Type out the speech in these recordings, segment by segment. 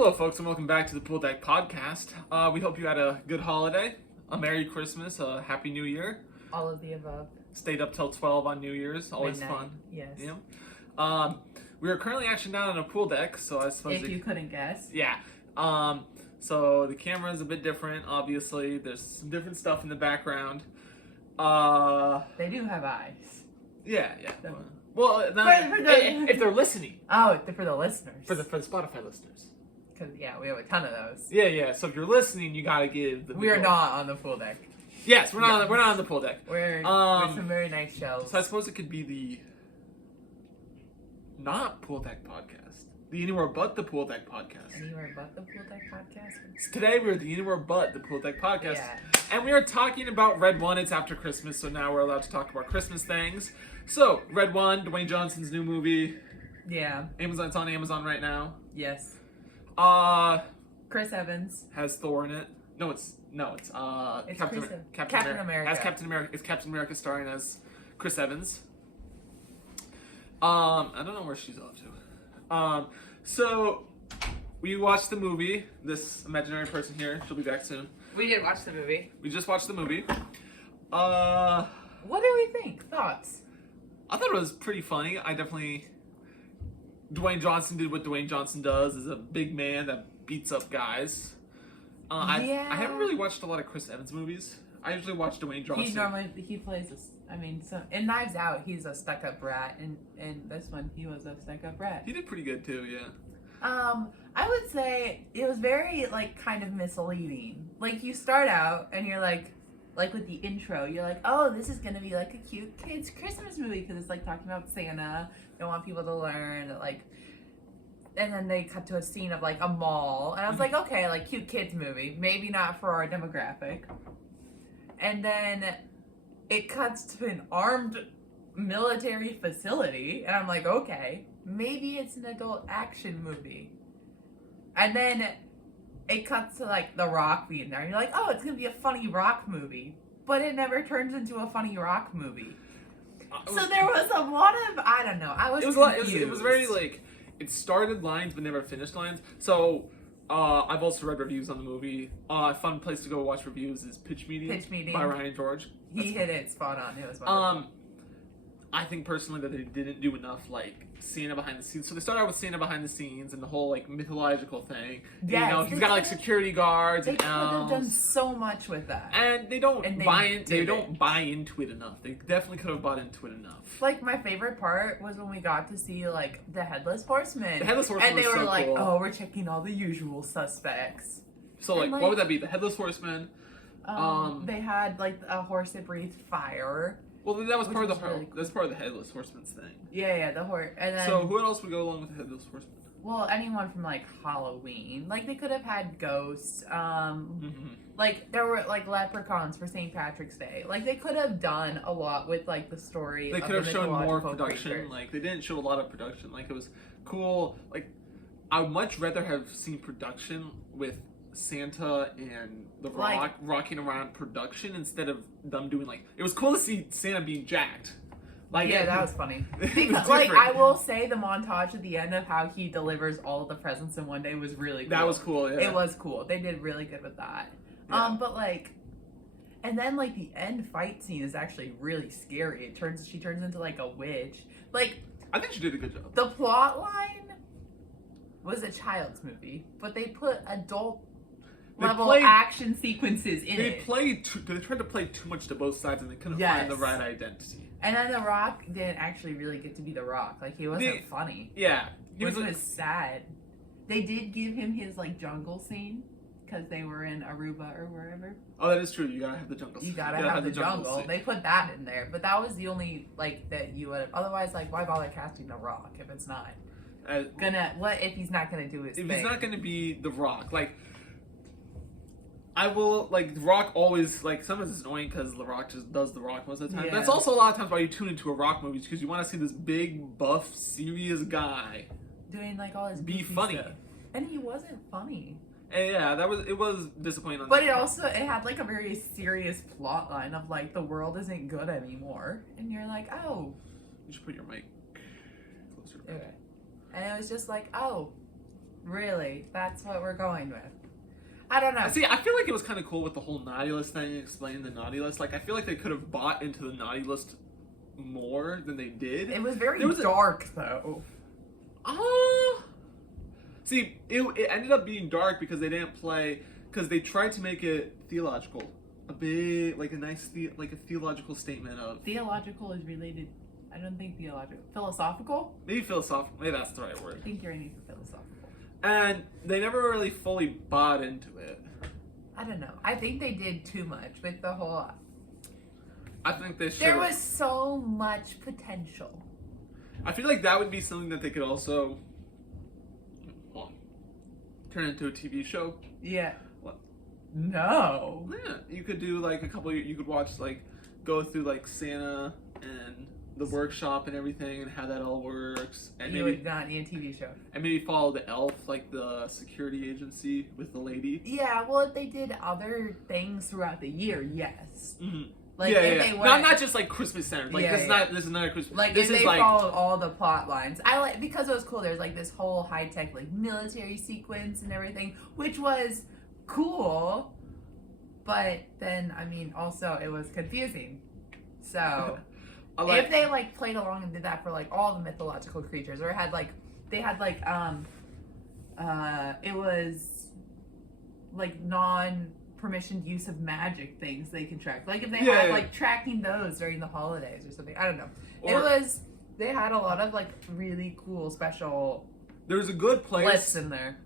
Hello, folks, and welcome back to the Pool Deck Podcast. We hope you had a good holiday, a Merry Christmas, a Happy New Year. All of the above. Stayed up till 12 on New Year's, always Midnight, fun. yes. Yeah. We are currently actually down on a pool deck, so I suppose... If you couldn't guess. Yeah. So the camera is a bit different, obviously. There's some different stuff in the background. They do have eyes. Yeah. The- Well, if they're listening. Oh, for the listeners. For the Spotify listeners. Because, yeah, we have a ton of those. Yeah. So if you're listening, you gotta give the... We are not on the pool deck. Yes, we're not. Yes. We're not on the pool deck. We're with some very nice shelves. So I suppose it could be the not Pool Deck Podcast. The Anywhere But the Pool Deck Podcast. Anywhere but the pool deck podcast? So today we're the Anywhere But the Pool Deck Podcast. Yeah. And we are talking about Red One. It's after Christmas, so now we're allowed to talk about Christmas things. So, Red One, Dwayne Johnson's new movie. Yeah. It's on Amazon right now. Yes. Chris Evans. Has Thor in it. It's Captain America. It's Captain America starring as Chris Evans. I don't know where she's off to. So we watched the movie. This imaginary person here, she'll be back soon. We did watch the movie. We just watched the movie. What do we think? Thoughts? I thought it was pretty funny. Dwayne Johnson did what Dwayne Johnson does, is a big man that beats up guys. I haven't really watched a lot of Chris Evans movies. I usually watch Dwayne Johnson. He plays in Knives Out he's a stuck-up brat, and in this one he was a stuck-up brat. He did pretty good too, yeah. I would say it was very kind of misleading. Like you start out and you're like with the intro, you're like, oh, this is gonna be like a cute kids Christmas movie because it's talking about Santa. They want people to learn that and then they cut to a scene of a mall, and I was like, okay, cute kids movie, maybe not for our demographic. And then it cuts to an armed military facility, and I'm like, okay, maybe it's an adult action movie. And then it cuts to The Rock being there, and you're like, oh, it's gonna be a funny Rock movie, but it never turns into a funny Rock movie. So there was a lot of, I don't know, I was confused. It was very it started lines but never finished lines. So I've also read reviews on the movie. A fun place to go watch reviews is Pitch Meeting by Ryan George. He hit it spot on. It was wonderful. I think personally that they didn't do enough Santa behind the scenes. So they started out with Santa behind the scenes and the whole mythological thing. Yes, he's got security guards they and could have done so much with that. And they don't they don't buy into it enough. They definitely could have bought into it enough. My favorite part was when we got to see the Headless Horseman. The Headless Horseman and they was were so cool. oh, we're checking all the usual suspects. So what would that be? The Headless Horseman. They had a horse that breathed fire. Well, that was part of really cool. That's part of the Headless Horseman's thing. Yeah, the horse. And then, so who else would go along with the Headless Horseman? Well, anyone from Halloween. They could have had ghosts. There were leprechauns for St. Patrick's Day. They could have done a lot with the story. They could have shown more production. Creatures. They didn't show a lot of production. It was cool. I would much rather have seen production with Santa and the Rock rocking around production instead of them doing it was cool to see Santa being jacked. Yeah, that was funny. Because I will say the montage at the end of how he delivers all of the presents in one day was really cool. That was cool, yeah. It was cool. They did really good with that. Yeah. And then the end fight scene is actually really scary. She turns into a witch. I think she did a good job. The plot line was a child's movie, but they put adult level action sequences in it. They tried to play too much to both sides, and they couldn't find the right identity. And then The Rock didn't actually really get to be The Rock. He wasn't funny. Yeah. Which was sad. They did give him his jungle scene because they were in Aruba or wherever. Oh, that is true. You gotta have the jungle. You gotta have the jungle. They put that in there, but that was the only that you would. Otherwise, why bother casting The Rock if it's not what if he's not gonna do his thing? If he's not gonna be The Rock, I will, The Rock always, sometimes it's annoying because The Rock just does The Rock most of the time. Yeah. That's also a lot of times why you tune into a Rock movie, because you want to see this big, buff, serious guy doing, all his be funny. Stuff. And he wasn't funny. And yeah, it was disappointing. But it had, a very serious plot line of, the world isn't good anymore. And you're like, oh. You should put your mic closer. Okay. And it was just oh. Really? That's what we're going with. I don't know. See, I feel like it was kind of cool with the whole naughty list thing, explaining the naughty list. Like, I feel like they could have bought into the naughty list more than they did. It was very There was dark, though. See, it ended up being dark because they didn't play, because they tried to make it theological. A bit, like a nice, like a theological statement of... Theological is related... I don't think theological. Philosophical? Maybe philosophical. Maybe that's the right I word. think you're aiming for philosophical. And they never really fully bought into it. I don't know. I think they did too much with the whole... I think they should. There was so much potential. I feel like that would be something that they could also turn into a TV show. Yeah. What? No. Yeah, you could do like a couple. You could watch like go through like Santa and the workshop and everything and how that all works. And You maybe would not need a TV show. and maybe follow the elf, like the security agency with the lady. Yeah, well, if they did other things throughout the year, yes. Mm-hmm. Like, yeah, if yeah. they went... Not just like Christmas Center. Like Yeah, this is yeah. not this is not a Christmas. Like, this if is they like followed all the plot lines. I like, because it was cool, there's like this whole high-tech, like, military sequence and everything, which was cool, but then, I mean, also, it was confusing. So, I like, if they, like, played along and did that for, like, all the mythological creatures, or had, like, they had, like, it was, like, non-permissioned use of magic things they can track. Like, if they had, like, tracking those during the holidays or something. I don't know. They had a lot of, like, really cool special there's a good place. blips in there.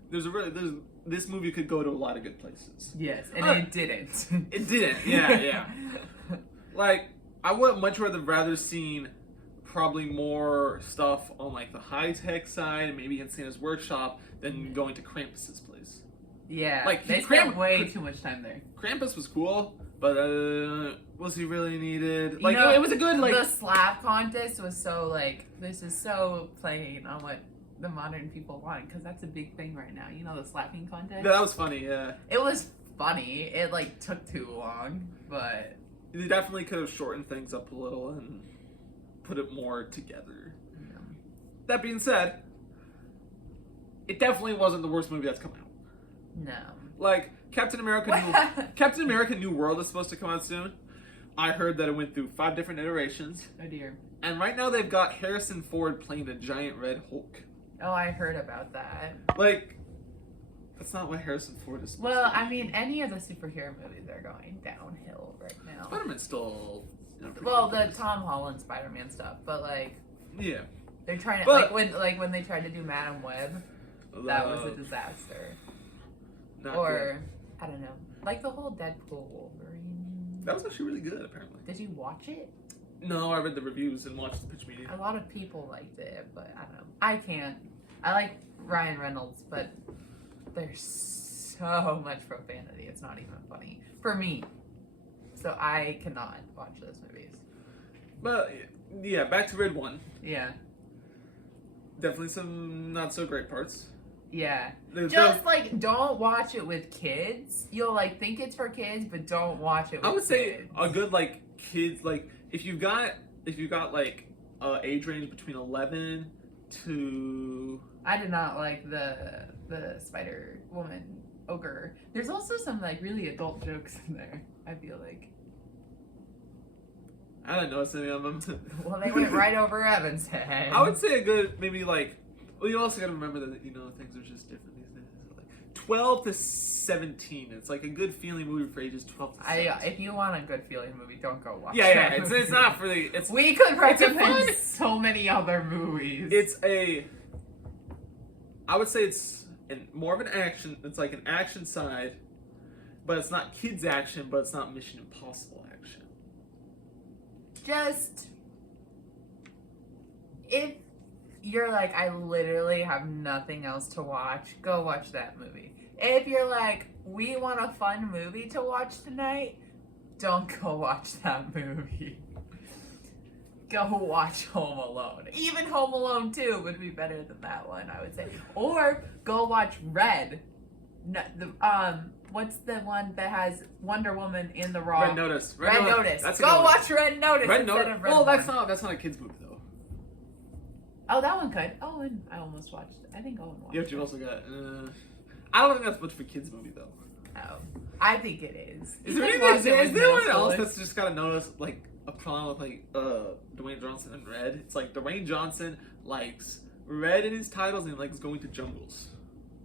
This movie could go to a lot of good places. Yes, and it didn't. It didn't. Yeah. Like, I would much rather seen probably more stuff on like the high tech side and maybe in Santa's workshop than going to Krampus's place. Yeah, Like, they spent way too much time there. Krampus was cool, but was he really needed? Like, You know, it was a good like. The slap contest was so like, this is so playing on what the modern people want, because that's a big thing right now. You know, the slapping contest. That was funny. Yeah, It was funny. It like took too long, but they definitely could have shortened things up a little and put it more together. you know. That being said, it definitely wasn't the worst movie that's come out. No. Like Captain America New World is supposed to come out soon. I heard that it went through 5 different iterations, Oh dear. and right now they've got Harrison Ford playing the giant red Hulk. Oh, I heard about that. Like, that's not what Harrison Ford is supposed Well, to be. I mean, any of the superhero movies are going downhill right now. Spider-Man's still. Pretty Well, good. the Tom Holland Spider-Man stuff, but like Yeah. they're trying to But- when they tried to do Madam Web, that was a disaster. Not Or I don't know, like the whole Deadpool Wolverine. good. That was actually really good, apparently. Did you watch it? No, I read the reviews and watched the pitch meeting. A lot of people liked it, but I don't know. I can't. I like Ryan Reynolds, but there's so much profanity. It's not even funny for me. So I cannot watch those movies. But yeah, back to Red One. Yeah. Definitely some not so great parts. Yeah. There's Just like don't watch it with kids. You'll like think it's for kids, but don't watch it with I would say kids. a good like kids like if you've got like age range between 11 to I did not like the Spider Woman ogre. There's also some like really adult jokes in there, I feel like. I don't know any of them. Well, they went right over Evan's head. I would say a good maybe like. Well, you also got to remember that things are just different these days. Like 12 to 17. It's like a good feeling movie for ages 12 to 17. If you want a good feeling movie, don't go watch Yeah, that it's movie. not for the. It's We could a recommend fun- so many other movies. It's a. I would say it's more of an action. It's like an action side, but it's not kids action. But it's not Mission Impossible action. just if you're like, I literally have nothing else to watch, go watch that movie. If you're like, we want a fun movie to watch tonight, don't go watch that movie. Go watch Home Alone. Even Home Alone 2 would be better than that one, I would say. Or go watch Red. No, what's the one that has Wonder Woman in the Rock? Red Notice. Red Notice. That's a Go good one. watch Red Notice Red instead Notice. of Red Well, One. that's not a kids movie though. Oh, that one could. Owen, I almost watched. I think Owen watched. Yeah, but you've also got. I don't think that's much of a kids movie though. Oh, I think it is. Is there anyone else that's just gotta notice like a problem with like Dwayne Johnson and Red? It's like Dwayne Johnson likes Red in his titles and he likes going to jungles.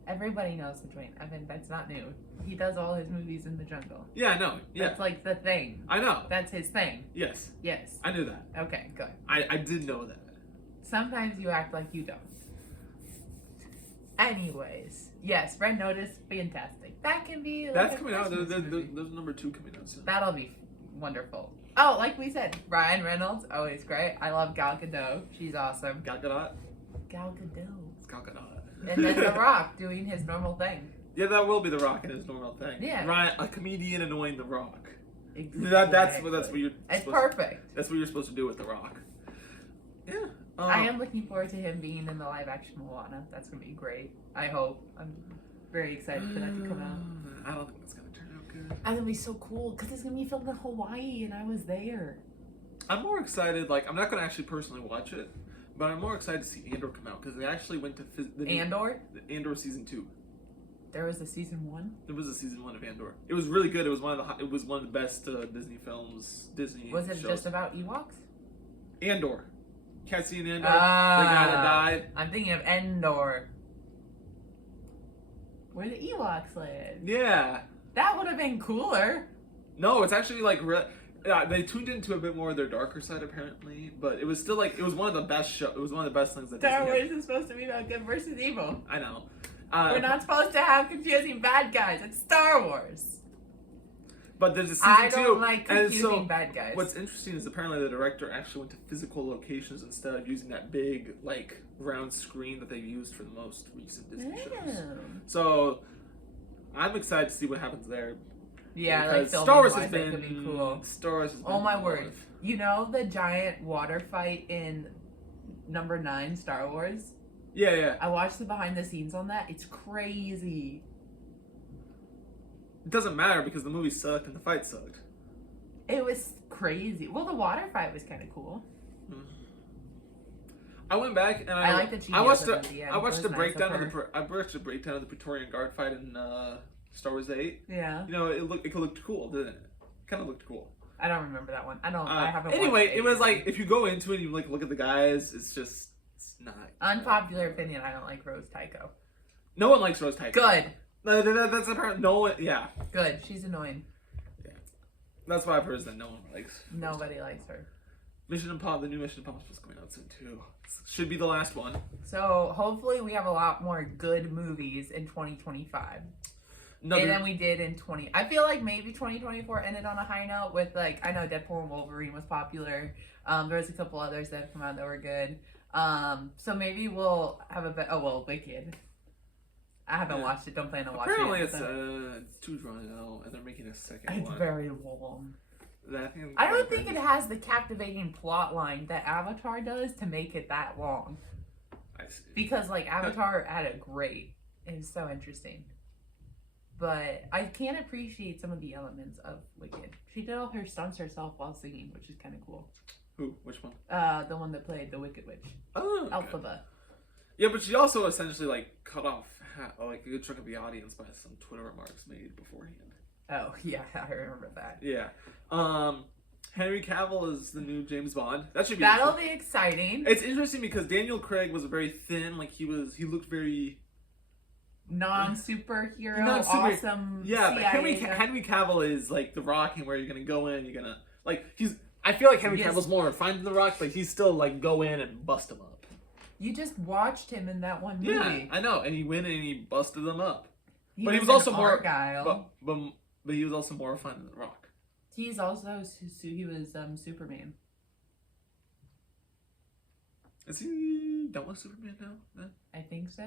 Everybody knows the Dwayne. I mean, that's not new. He does all his movies in the jungle. Yeah, I know. Yeah, That's like the thing. I know. That's his thing. Yes, Yes. I knew that. Okay, good. I did know that. Sometimes you act like you don't. Anyways, yes, Red Notice, fantastic. That can be. Like That's a coming out. Christmas movie. There's number 2 coming out soon. That'll be wonderful. Oh, like we said, Ryan Reynolds, always great. I love Gal Gadot. She's awesome. Gal Gadot. Gal Gadot. It's Gal Gadot. And then The Rock doing his normal thing. Yeah, that will be The Rock in his normal thing. Yeah. Ryan, a comedian annoying The Rock. Exactly. That's what you're. It's supposed perfect. That's what you're supposed to do with The Rock. Yeah. I am looking forward to him being in the live action Moana. That's gonna be great. I hope. I'm very excited for that to come out. I don't think it's gonna turn out good. And it'll be so cool because it's gonna be filmed in Hawaii, and I was there. I'm more excited. Like, I'm not gonna actually personally watch it, but I'm more excited to see Andor come out because they actually went to Andor. Andor season 2. There was a season 1. There was a season 1 of Andor. It was really good. It was one of the best Disney films. Disney. Was it shows. just about Ewoks? Andor? Cassian Andor, the guy that died. I'm thinking of Endor, where the Ewoks live. Yeah. That would have been cooler. No, it's actually like they tuned into a bit more of their darker side apparently, but it was still like it was one of the best show. It was one of the best things that Star Disney Wars is supposed to be about good versus evil. I know. We're not supposed to have confusing bad guys. It's Star Wars. But there's a season 2. I don't like confusing bad guys. What's interesting is apparently the director actually went to physical locations instead of using that big, like, round screen that they used for the most recent Disney shows. So, I'm excited to see what happens there. Yeah, like Star Wars has been been cool. Star Wars has been Oh my word! You know the giant water fight in number 9 Star Wars? Yeah, yeah. I watched the behind the scenes on that. It's crazy. It doesn't matter because the movie sucked and the fight sucked. It was crazy. Well, the water fight was kind of cool. I went back and I like that she I watched yelled at the end. I watched It the was nice breakdown of of the I watched the breakdown of the Praetorian Guard fight in Star Wars 8. Yeah. You know, it looked cool, didn't it? Kind of looked cool. I don't remember that one. I haven't. Anyway, watched it was like if you go into it and you like look at the guys, it's not unpopular opinion. I don't like Rose Tycho. No one likes Rose Tycho. Good. That's apparent. No one. Yeah. Good. She's annoying. Yeah. That's why I've heard that no one likes. Nobody likes her. Mission Impossible. The new Mission Impossible is coming out soon too. Should be the last one. So hopefully we have a lot more good movies in 2025. Than we did in 20. I feel like maybe 2024 ended on a high note with like I know Deadpool and Wolverine was popular. There was a couple others that have come out that were good. So maybe we'll have a bit. Oh well, Wicked. I haven't watched it. Don't plan on watching Apparently it. it's too drawn out, and they're making a second It's one. very long. I don't think it has the captivating plot line that Avatar does to make it that long. I see. Because like Avatar had a great. It was so interesting. But I can appreciate some of the elements of Wicked. She did all her stunts herself while singing, which is kind of cool. Who? Which one? The one that played the Wicked Witch. Oh, okay. Elphaba. Yeah, but she also essentially like cut off like a good chunk of the audience by some Twitter remarks made beforehand. Oh yeah, I remember that. Yeah. Henry Cavill is the new James Bond. That'll be exciting. It's interesting because Daniel Craig was very thin. Like he looked very non-superhero, awesome. Yeah, but Henry Cavill is like The Rock, and where you're gonna go in, you're gonna like I feel like Henry Cavill's more refined than The Rock, but he's still like go in and bust him up. You just watched him in that one movie. Yeah, I know, and he went in and he busted them up. But he was also more Argyle. But he was also more refined than The Rock. He was Superman. Is he done with Superman now? No? I think so.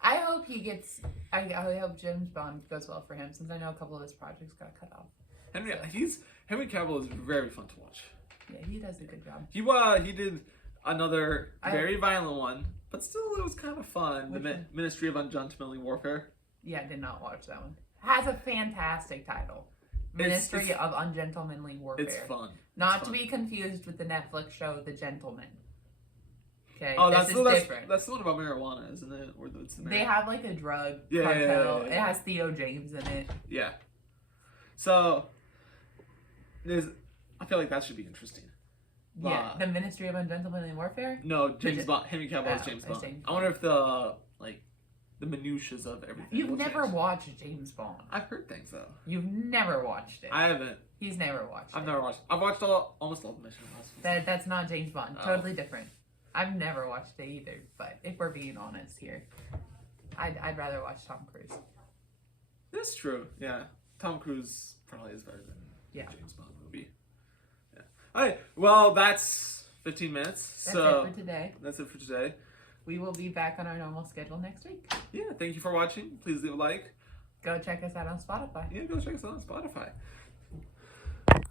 I hope he gets. I hope James Bond goes well for him, since I know a couple of his projects got cut off. Henry Cavill is very fun to watch. Yeah, he does a good job. He did another very violent one, but still it was kind of fun. Ministry of Ungentlemanly Warfare. Yeah, I did not watch that one. Has a fantastic title. Ministry of Ungentlemanly Warfare. It's fun. Not to be confused with the Netflix show The Gentleman. Okay, Oh, this that's is the different. that's the one about marijuana, isn't it? Or it's the They have like a drug Yeah, yeah, yeah, cartel. yeah, It yeah. has Theo James in it. Yeah. So I feel like that should be interesting. Yeah, the Ministry of Ungentlemanly Warfare. No, James Bond. Henry Cavill is Oh, James it's Bond. James I wonder if the minutiae of everything. You've will never change. watched James Bond. I've heard things though. You've never watched it. I haven't. He's never watched I've it. never watched. I've watched almost all the Mission Impossible. That's not James Bond. Oh. Totally different. I've never watched it either. But if we're being honest here, I'd rather watch Tom Cruise. That's true. Yeah, Tom Cruise probably is better than Yeah. James Bond movie. Yeah. All right. Well, that's 15 minutes. That's so it for today. that's it for today. We will be back on our normal schedule next week. Yeah. Thank you for watching. Please leave a like. Go check us out on Spotify. Yeah. Go check us out on Spotify.